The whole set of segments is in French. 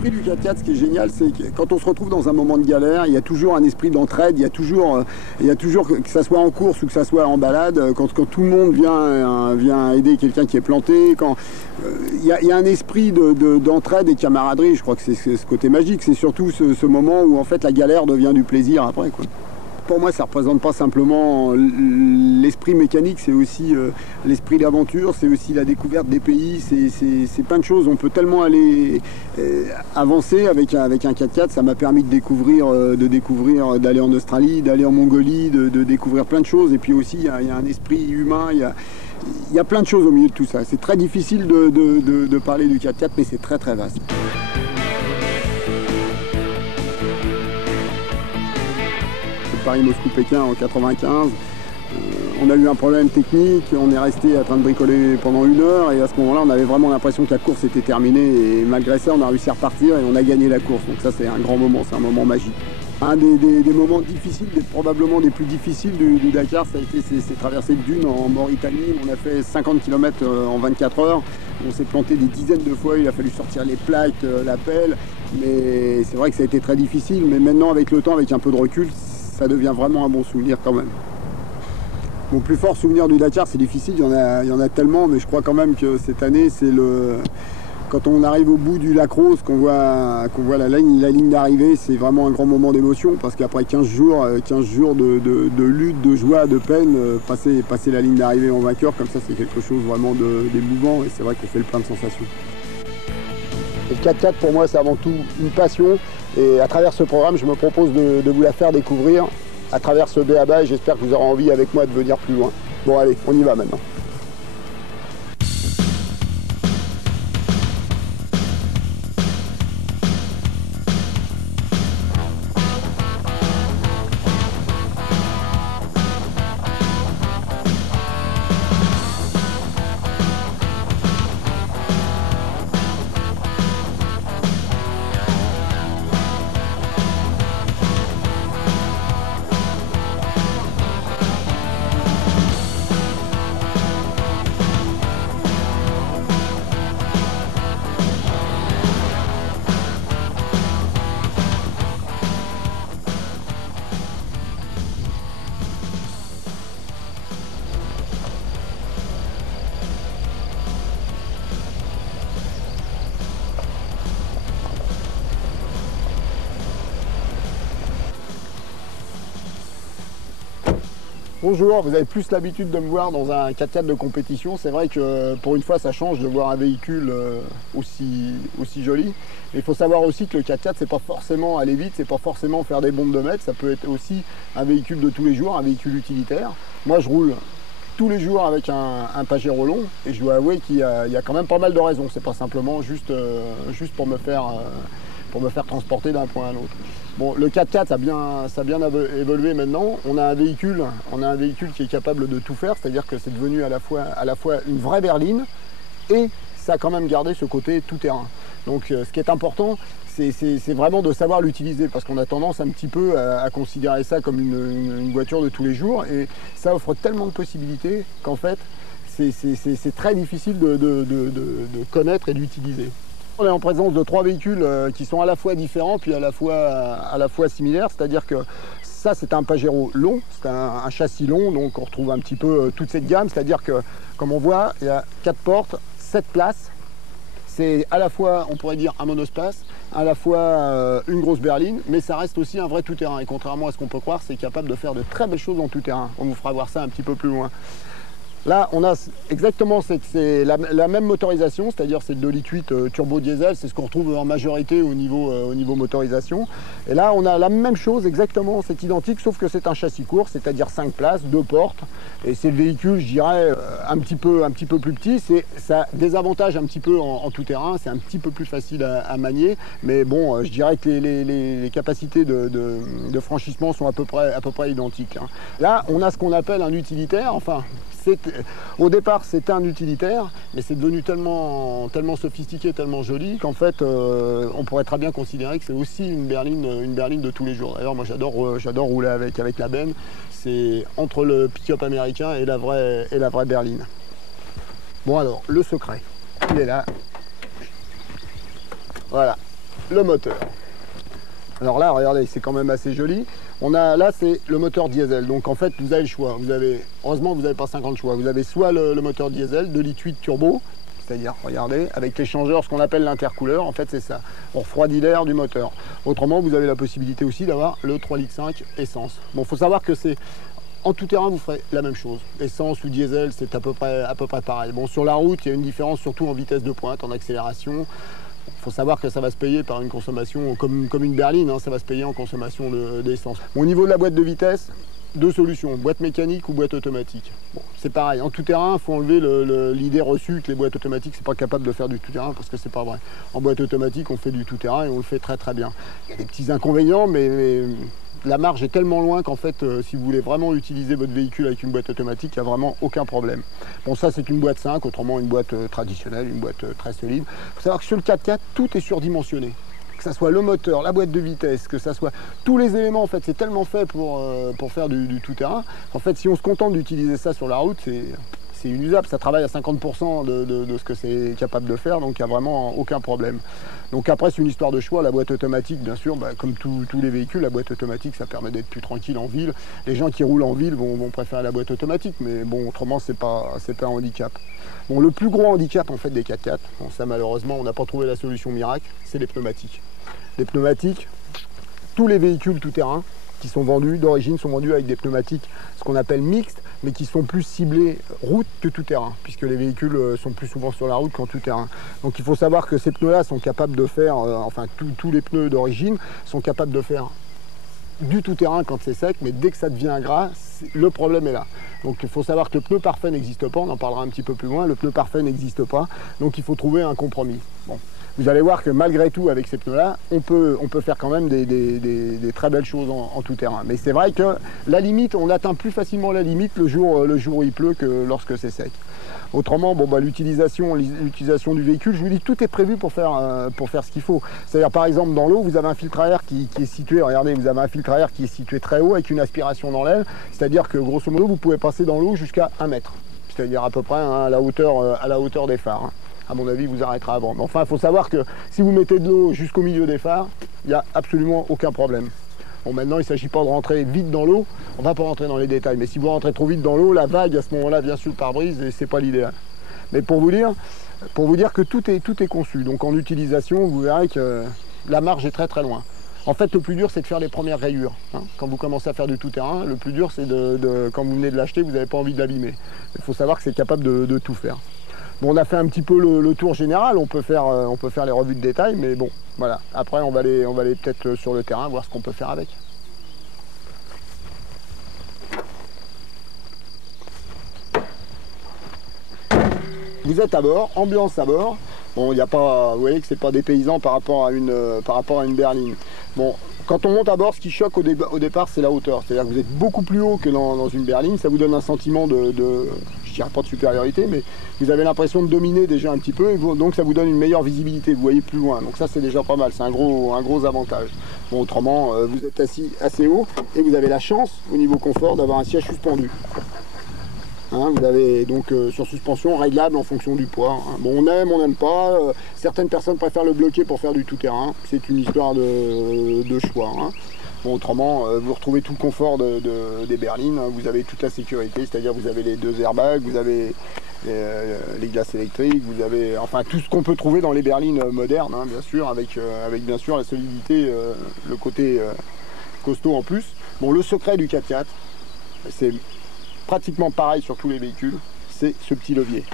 l'esprit du 4x4, ce qui est génial, c'est que quand on se retrouve dans un moment de galère, il y a toujours un esprit d'entraide, il y a toujours que ça soit en course ou que ça soit en balade, quand tout le monde vient aider quelqu'un qui est planté, il y a un esprit d'entraide et de camaraderie. Je crois que c'est ce côté magique, c'est surtout ce moment où en fait la galère devient du plaisir après, quoi. Pour moi, ça ne représente pas simplement l'esprit mécanique, c'est aussi l'esprit d'aventure, c'est aussi la découverte des pays, c'est plein de choses. On peut tellement aller avancer avec un 4x4. Ça m'a permis de découvrir, d'aller en Australie, d'aller en Mongolie, de découvrir plein de choses. Et puis aussi, il y a un esprit humain, il y a plein de choses au milieu de tout ça. C'est très difficile de parler du 4x4, mais c'est très très vaste. Paris-Moscou-Pékin en 95, on a eu un problème technique, on est resté en train de bricoler pendant 1 heure et à ce moment-là on avait vraiment l'impression que la course était terminée et malgré ça on a réussi à repartir et on a gagné la course, donc ça c'est un grand moment, c'est un moment magique. Un des moments difficiles, probablement des plus difficiles du Dakar, ça a été ces traversées de dunes en Mauritanie. On a fait 50 km en 24 heures, on s'est planté des dizaines de fois, il a fallu sortir les plaques, la pelle, mais c'est vrai que ça a été très difficile, mais maintenant avec le temps, avec un peu de recul, ça devient vraiment un bon souvenir quand même. Mon plus fort souvenir du Dakar, c'est difficile, il y en a tellement, mais je crois quand même que cette année, c'est quand on arrive au bout du lac Rose, qu'on voit la ligne d'arrivée, c'est vraiment un grand moment d'émotion, parce qu'après 15 jours de lutte, de joie, de peine, passer la ligne d'arrivée en vainqueur, comme ça, c'est quelque chose vraiment d'émouvant, et c'est vrai qu'on fait le plein de sensations. Et le 4x4, pour moi, c'est avant tout une passion. Et à travers ce programme, je me propose de vous la faire découvrir à travers ce B.A.B.A. et j'espère que vous aurez envie avec moi de venir plus loin. Bon, allez, on y va maintenant. Bonjour, vous avez plus l'habitude de me voir dans un 4x4 de compétition. C'est vrai que pour une fois ça change de voir un véhicule aussi joli. Mais il faut savoir aussi que le 4x4 c'est pas forcément aller vite, c'est pas forcément faire des bombes de mètres, ça peut être aussi un véhicule de tous les jours, un véhicule utilitaire. Moi je roule tous les jours avec un Pajero long et je dois avouer qu'il y a quand même pas mal de raisons. C'est pas simplement juste pour me faire transporter d'un point à l'autre. Bon, le 4x4 ça a bien évolué maintenant. On a un véhicule qui est capable de tout faire, c'est-à-dire que c'est devenu à la fois une vraie berline et ça a quand même gardé ce côté tout-terrain. Donc ce qui est important, c'est vraiment de savoir l'utiliser parce qu'on a tendance un petit peu à considérer ça comme une voiture de tous les jours et ça offre tellement de possibilités qu'en fait c'est très difficile de connaître et d'utiliser. On est en présence de 3 véhicules qui sont à la fois différents puis à la fois similaires, c'est-à-dire que ça c'est un Pajero long, c'est un châssis long, donc on retrouve un petit peu toute cette gamme, c'est-à-dire que comme on voit, il y a 4 portes, 7 places, c'est à la fois, on pourrait dire, un monospace, à la fois une grosse berline, mais ça reste aussi un vrai tout-terrain, et contrairement à ce qu'on peut croire, c'est capable de faire de très belles choses en tout-terrain. On vous fera voir ça un petit peu plus loin. Là, on a exactement la même motorisation, c'est-à-dire c'est 2,8 litres turbo diesel, c'est ce qu'on retrouve en majorité au niveau motorisation. Et là, on a la même chose, exactement, c'est identique, sauf que c'est un châssis court, c'est-à-dire 5 places, 2 portes. Et c'est le véhicule, je dirais, un petit peu plus petit. Ça a des avantages un petit peu en tout-terrain, c'est un petit peu plus facile à manier. Mais bon, je dirais que les capacités de franchissement sont à peu près identiques. Hein. Là, on a ce qu'on appelle un utilitaire, enfin... Au départ, c'était un utilitaire, mais c'est devenu tellement sophistiqué, tellement joli, qu'en fait, on pourrait très bien considérer que c'est aussi une berline de tous les jours. D'ailleurs, moi, j'adore rouler avec la benne. C'est entre le pick-up américain et la vraie berline. Bon, alors, le secret, il est là. Voilà. le moteur. Alors là, regardez, c'est quand même assez joli. Là, c'est le moteur diesel. Donc en fait, vous avez le choix. Heureusement, vous n'avez pas 50 choix. Vous avez soit le moteur diesel, 2,8 litres turbo, c'est-à-dire, regardez, avec l'échangeur, ce qu'on appelle l'intercouleur, en fait, c'est ça. On refroidit l'air du moteur. Autrement, vous avez la possibilité aussi d'avoir le 3,5 litres essence. Bon, il faut savoir que c'est... En tout terrain, vous ferez la même chose. Essence ou diesel, c'est à peu près pareil. Bon, sur la route, il y a une différence surtout en vitesse de pointe, en accélération. Il faut savoir que ça va se payer par une consommation comme une berline, hein, ça va se payer en consommation d'essence. Bon, au niveau de la boîte de vitesse, deux solutions, boîte mécanique ou boîte automatique. Bon, c'est pareil, en tout terrain, il faut enlever l'idée reçue que les boîtes automatiques, c'est pas capable de faire du tout terrain parce que c'est pas vrai. En boîte automatique, on fait du tout terrain et on le fait très très bien. Il y a des petits inconvénients, mais la marge est tellement loin qu'en fait, si vous voulez vraiment utiliser votre véhicule avec une boîte automatique, il n'y a vraiment aucun problème. Bon, ça, c'est une boîte 5, autrement une boîte traditionnelle, une boîte très solide. Il faut savoir que sur le 4x4, tout est surdimensionné. Que ça soit le moteur, la boîte de vitesse, que ça soit tous les éléments, en fait, c'est tellement fait pour faire du tout-terrain. En fait, si on se contente d'utiliser ça sur la route, c'est inusable. Ça travaille à 50% de ce que c'est capable de faire, donc il n'y a vraiment aucun problème. Donc après, c'est une histoire de choix. La boîte automatique, bien sûr, comme tous les véhicules, la boîte automatique, ça permet d'être plus tranquille en ville. Les gens qui roulent en ville vont préférer la boîte automatique, mais bon, autrement, c'est pas un handicap. Bon, le plus gros handicap, en fait, des 4x4, bon, ça, malheureusement, on n'a pas trouvé la solution miracle, c'est les pneumatiques. Les pneumatiques, tous les véhicules tout-terrain qui sont vendus, d'origine, sont vendus avec des pneumatiques, ce qu'on appelle mixtes, mais qui sont plus ciblés route que tout-terrain, puisque les véhicules sont plus souvent sur la route qu'en tout-terrain. Donc il faut savoir que ces pneus-là sont capables de faire, enfin tous les pneus d'origine sont capables de faire du tout-terrain quand c'est sec, mais dès que ça devient gras, le problème est là. Donc il faut savoir que le pneu parfait n'existe pas, on en parlera un petit peu plus loin, le pneu parfait n'existe pas, donc il faut trouver un compromis. Bon. Vous allez voir que malgré tout, avec ces pneus-là, on peut faire quand même des très belles choses en tout terrain. Mais c'est vrai que la limite, on atteint plus facilement la limite le jour où il pleut que lorsque c'est sec. Autrement, bon, l'utilisation du véhicule, je vous dis, tout est prévu pour faire ce qu'il faut. C'est-à-dire, par exemple, dans l'eau, vous avez un filtre à air qui est situé, regardez, vous avez un filtre à air qui est situé très haut avec une aspiration dans l'aile. C'est-à-dire que, grosso modo, vous pouvez passer dans l'eau jusqu'à 1 mètre. C'est-à-dire à peu près hein, à la hauteur des phares. Hein. À mon avis, vous arrêterez avant. Mais enfin, il faut savoir que si vous mettez de l'eau jusqu'au milieu des phares, il n'y a absolument aucun problème. Bon, maintenant, il ne s'agit pas de rentrer vite dans l'eau. On ne va pas rentrer dans les détails. Mais si vous rentrez trop vite dans l'eau, la vague, à ce moment-là, vient sur le pare-brise et ce n'est pas l'idéal. Mais pour vous dire que tout est conçu. Donc, en utilisation, vous verrez que la marge est très, très loin. En fait, le plus dur, c'est de faire les premières rayures. Hein. Quand vous commencez à faire du tout-terrain, le plus dur, c'est quand vous venez de l'acheter, vous n'avez pas envie de l'abîmer. Il faut savoir que c'est capable de tout faire. Bon, on a fait un petit peu le tour général, on peut faire les revues de détail, mais bon, voilà. Après, on va aller peut-être sur le terrain, voir ce qu'on peut faire avec. Vous êtes à bord, ambiance à bord. Bon, il n'y a pas, vous voyez que c'est pas dépaysant par rapport à une berline. Bon, quand on monte à bord, ce qui choque au départ, c'est la hauteur. C'est-à-dire que vous êtes beaucoup plus haut que dans une berline. Ça vous donne un sentiment je dirais pas de supériorité, mais vous avez l'impression de dominer déjà un petit peu. Et donc ça vous donne une meilleure visibilité. Vous voyez plus loin. Donc ça, c'est déjà pas mal. C'est un gros avantage. Bon, autrement, vous êtes assis assez haut et vous avez la chance, au niveau confort, d'avoir un siège suspendu. Hein, vous avez donc sur suspension réglable en fonction du poids. Hein. Bon, on n'aime pas. Certaines personnes préfèrent le bloquer pour faire du tout-terrain. C'est une histoire de choix. Hein. Bon, autrement, vous retrouvez tout le confort des berlines. Hein. Vous avez toute la sécurité, c'est-à-dire vous avez les 2 airbags, vous avez les glaces électriques, vous avez enfin tout ce qu'on peut trouver dans les berlines modernes, hein, bien sûr, avec bien sûr la solidité, le côté costaud en plus. Bon, le secret du 4x4, c'est pratiquement pareil sur tous les véhicules, c'est ce petit levier.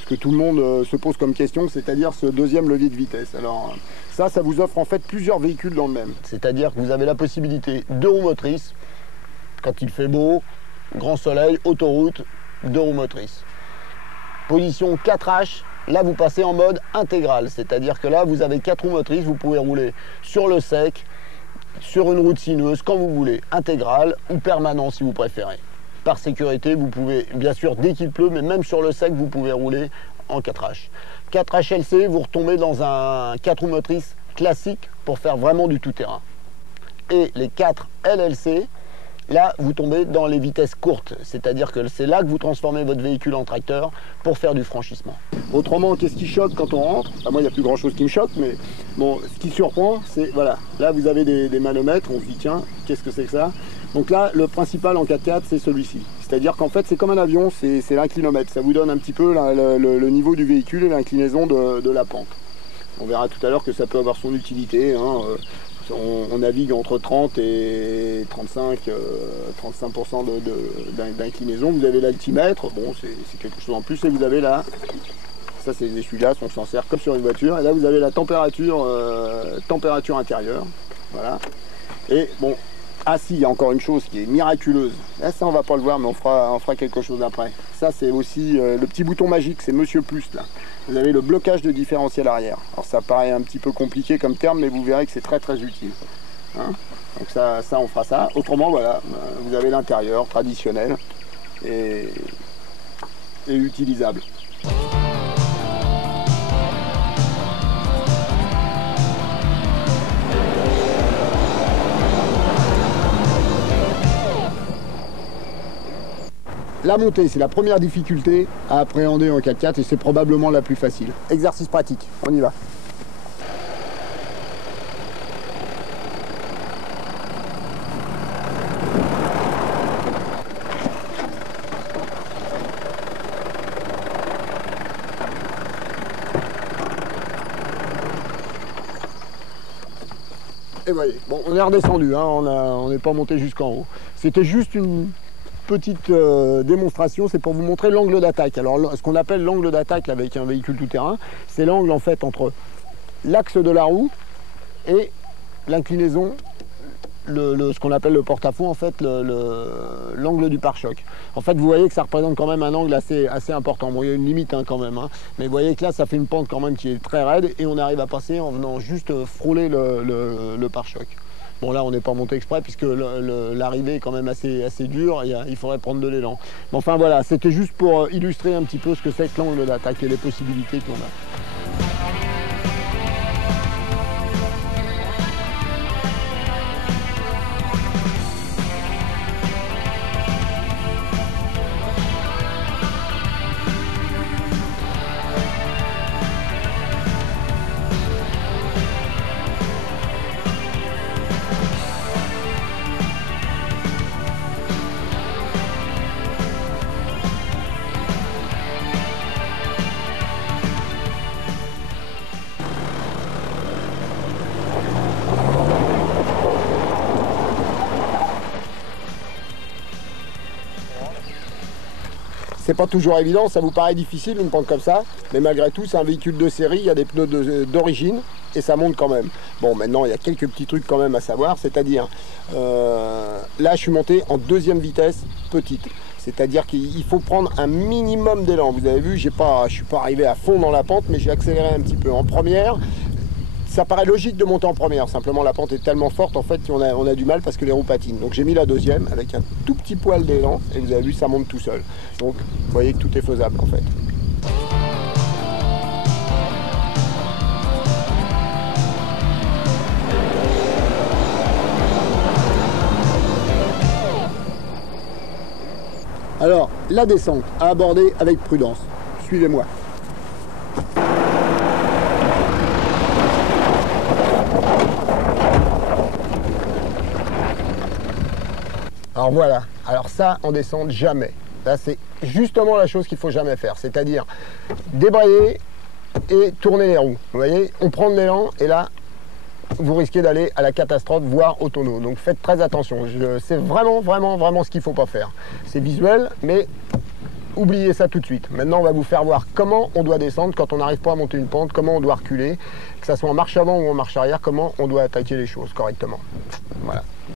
Ce que tout le monde se pose comme question, c'est-à-dire ce deuxième levier de vitesse. Alors ça vous offre en fait plusieurs véhicules dans le même. C'est-à-dire que vous avez la possibilité 2 roues motrices, quand il fait beau, grand soleil, autoroute, 2 roues motrices. Position 4H, là vous passez en mode intégral, c'est-à-dire que là vous avez 4 roues motrices, vous pouvez rouler sur le sec, sur une route sinueuse, quand vous voulez, intégral ou permanent si vous préférez. Par sécurité, vous pouvez, bien sûr, dès qu'il pleut, mais même sur le sec, vous pouvez rouler en 4H. 4HLC, vous retombez dans un 4 roues motrices classique pour faire vraiment du tout-terrain. Et les 4 LLC, là vous tombez dans les vitesses courtes, c'est-à-dire que c'est là que vous transformez votre véhicule en tracteur pour faire du franchissement. Autrement, qu'est-ce qui choque quand on rentre? Moi, il n'y a plus grand-chose qui me choque, mais bon, ce qui surprend, c'est, voilà, là vous avez des manomètres, on se dit tiens, qu'est-ce que c'est que ça? Donc là, le principal en 4x4, c'est celui-ci. C'est-à-dire qu'en fait, c'est comme un avion, c'est l'inclinomètre. Ça vous donne un petit peu le niveau du véhicule et l'inclinaison de la pente. On verra tout à l'heure que ça peut avoir son utilité, hein. On navigue entre 30 et 35% d'inclinaison. Vous avez l'altimètre, bon, c'est quelque chose en plus, et vous avez là, ça c'est des essuie-glaces, on s'en sert comme sur une voiture, et là vous avez la température intérieure, voilà. Et bon, ah si, il y a encore une chose qui est miraculeuse, là ça on va pas le voir, mais on fera quelque chose après. Ça c'est aussi le petit bouton magique, c'est Monsieur Plus là. Vous avez le blocage de différentiel arrière. Alors ça paraît un petit peu compliqué comme terme, mais vous verrez que c'est très utile. Hein, donc ça on fera ça. Autrement voilà, vous avez l'intérieur traditionnel et utilisable. La montée, c'est la première difficulté à appréhender en 4x4 et c'est probablement la plus facile. Exercice pratique, on y va. Et voyez, bon, on est redescendu, hein, on n'est pas monté jusqu'en haut. C'était juste une petite démonstration, c'est pour vous montrer l'angle d'attaque. Alors ce qu'on appelle l'angle d'attaque avec un véhicule tout-terrain, c'est l'angle en fait entre l'axe de la roue et l'inclinaison, ce qu'on appelle le porte-à-faux, en fait l'angle du pare-choc. En fait vous voyez que ça représente quand même un angle assez important. Bon, il y a une limite hein, quand même, hein, mais vous voyez que là ça fait une pente quand même qui est très raide et on arrive à passer en venant juste frôler le pare-choc. Bon là on n'est pas monté exprès puisque l'arrivée est quand même assez dure, il faudrait prendre de l'élan. Mais enfin voilà, c'était juste pour illustrer un petit peu ce que c'est que l'angle d'attaque et les possibilités qu'on a. C'est pas toujours évident, ça vous paraît difficile une pente comme ça, mais malgré tout c'est un véhicule de série, il y a des pneus d'origine et ça monte quand même. Bon maintenant il y a quelques petits trucs quand même à savoir, c'est-à-dire là je suis monté en deuxième vitesse petite. C'est-à-dire qu'il faut prendre un minimum d'élan. Vous avez vu, je ne suis pas arrivé à fond dans la pente, mais j'ai accéléré un petit peu. En première, ça paraît logique de monter en première. Simplement, la pente est tellement forte, en fait, qu'on a du mal parce que les roues patinent. Donc j'ai mis la deuxième avec un tout petit poil d'élan. Et vous avez vu, ça monte tout seul. Donc, vous voyez que tout est faisable, en fait. Alors, la descente à aborder avec prudence. Suivez-moi. Alors voilà, alors ça en descente jamais. Là c'est justement la chose qu'il faut jamais faire, c'est-à-dire débrayer et tourner les roues. Vous voyez, on prend de l'élan et là vous risquez d'aller à la catastrophe, voire au tonneau. Donc faites très attention. C'est vraiment ce qu'il ne faut pas faire. C'est visuel, mais oubliez ça tout de suite. Maintenant, on va vous faire voir comment on doit descendre quand on n'arrive pas à monter une pente, comment on doit reculer, que ce soit en marche avant ou en marche arrière, comment on doit attaquer les choses correctement. Voilà.